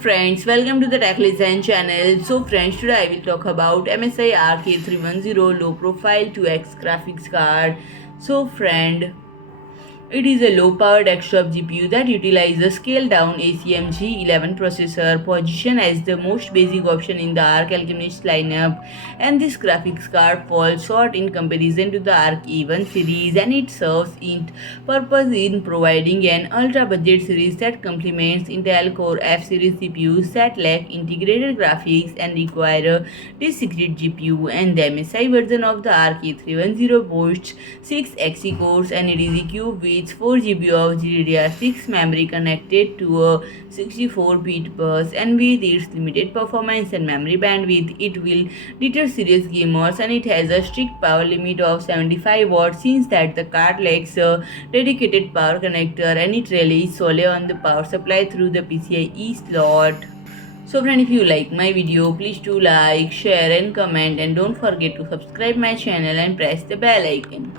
friends, welcome to the Tech Listen channel. So friends, today I will talk about MSI Arc A310 low profile 2x graphics card. So friend, it is a low-power desktop GPU that utilizes a scaled-down ACM G11 processor, positioned as the most basic option in the Arc Alchemist lineup. And this graphics card falls short in comparison to the Arc A1 series, and it serves its purpose in providing an ultra-budget series that complements Intel Core F series CPUs that lack integrated graphics and require a discrete GPU. And the MSI version of the Arc A310 boasts 6 Xe cores, and it is equipped with 4 GB of GDDR6 memory connected to a 64-bit bus, and with its limited performance and memory bandwidth, it will deter serious gamers, and it has a strict power limit of 75 watts since that the card lacks a dedicated power connector, and it relies solely on the power supply through the PCIe slot. So friend, if you like my video, please do like, share and comment, and don't forget to subscribe my channel and press the bell icon.